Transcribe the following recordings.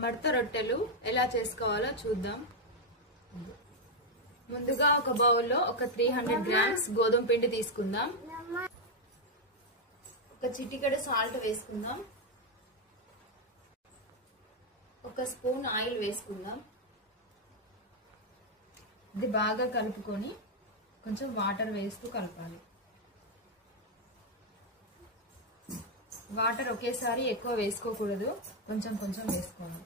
మడత రొట్టెలు ఎలా చేసుకోవాలో చూద్దాం. ముందుగా ఒక బౌల్లో ఒక 300 గ్రామ్స్ గోధుమ పిండి తీసుకుందాం. ఒక చిటికెడు సాల్ట్ వేసుకుందాం. ఒక స్పూన్ ఆయిల్ వేసుకుందాం. ఇది బాగా కలుపుకొని కొంచెం వాటర్ వేస్తూ కలపాలి. వాటర్ ఒకేసారి ఎక్కువ వేసుకోకూడదు, కొంచెం కొంచెం వేసుకోవాలి.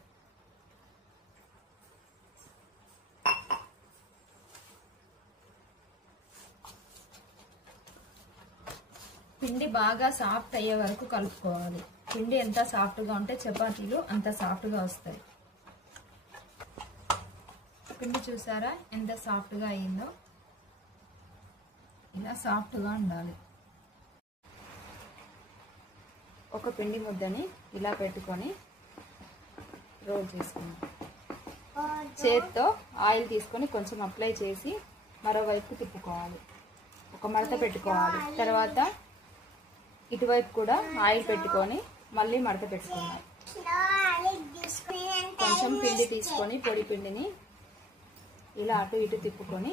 పిండి బాగా సాఫ్ట్ అయ్యే వరకు కలుపుకోవాలి. పిండి ఎంత సాఫ్ట్గా ఉంటే చపాతీలు అంత సాఫ్ట్గా వస్తాయి. పిండి చూసారా ఎంత సాఫ్ట్గా అయ్యిందో? ఇలా సాఫ్ట్గా ఉండాలి. ఒక పిండి ముద్దని ఇలా పెట్టుకొని రోల్ చేసుకుందాం. చేత్తో ఆయిల్ తీసుకొని కొంచెం అప్లై చేసి మరోవైపు తిప్పుకోవాలి. ఒక మడత పెట్టుకోవాలి. తర్వాత ఇటువైపు కూడా ఆయిల్ పెట్టుకొని మళ్ళీ మడత పెట్టుకోవాలి. కొంచెం పిండి తీసుకొని పొడి పిండిని ఇలా అటు ఇటు తిప్పుకొని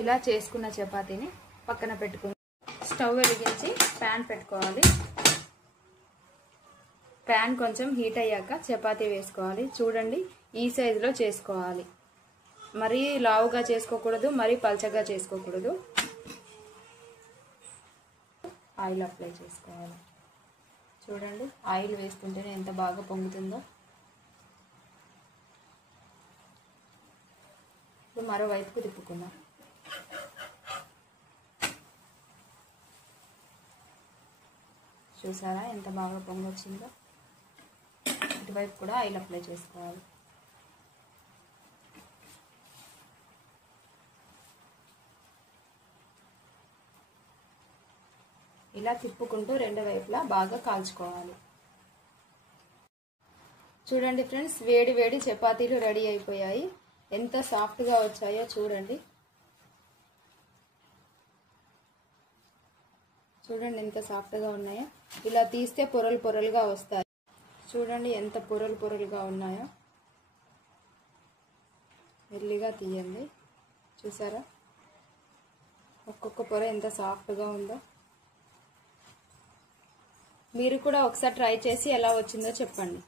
ఇలా చేసుకున్న చపాతీని పక్కన పెట్టుకుని స్టవ్ వెలిగించి ప్యాన్ పెట్టుకోవాలి. ప్యాన్ కొంచెం హీట్ అయ్యాక చపాతీ వేసుకోవాలి. చూడండి, ఈ సైజులో చేసుకోవాలి. మరీ లావుగా చేసుకోకూడదు, మరీ పల్చగా చేసుకోకూడదు. ఆయిల్ అప్లై చేసుకోవాలి. చూడండి, ఆయిల్ వేస్తుంటేనే ఎంత బాగా పొంగుతుందో. ఇప్పుడు మరో వైపుకు తిప్పుకుందాం. చూసారా ఎంత బాగా పొంగొచ్చిందో? ఇటువైపు కూడా ఆయిల్ అప్లై చేసుకోవాలి. ఇలా తిప్పుకుంటూ రెండు వైపులా బాగా కాల్చుకోవాలి. చూడండి ఫ్రెండ్స్, వేడి వేడి చపాతీలు రెడీ అయిపోయాయి. ఎంత సాఫ్ట్గా వచ్చాయో చూడండి. చూడండి ఎంత సాఫ్ట్గా ఉన్నాయో. ఇలా తీస్తే పొరలు పొరలుగా వస్తాయి. చూడండి ఎంత పొరలు పొరలుగా ఉన్నాయో. మెల్లిగా తీయండి. చూసారా ఒక్కొక్క పొర ఎంత సాఫ్ట్గా ఉందో? మీరు కూడా ఒకసారి ట్రై చేసి ఎలా వచ్చిందో చెప్పండి.